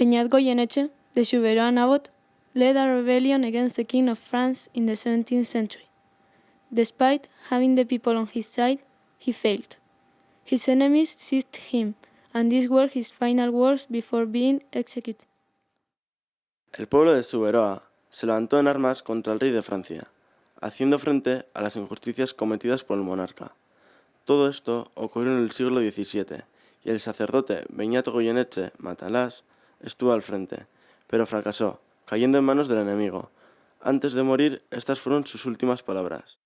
Beñat Goyeneche, the Souverain abbot, led a rebellion against the King of France in the 17th century. Despite having the people on his side, he failed. His enemies seized him, and these were his final words before being executed. El pueblo de Souverain se levantó en armas contra el rey de Francia, haciendo frente a las injusticias cometidas por el monarca. Todo esto ocurrió en el siglo XVII, y el sacerdote Beñat Goyeneche Matalàs estuvo al frente, pero fracasó, cayendo en manos del enemigo. Antes de morir, estas fueron sus últimas palabras.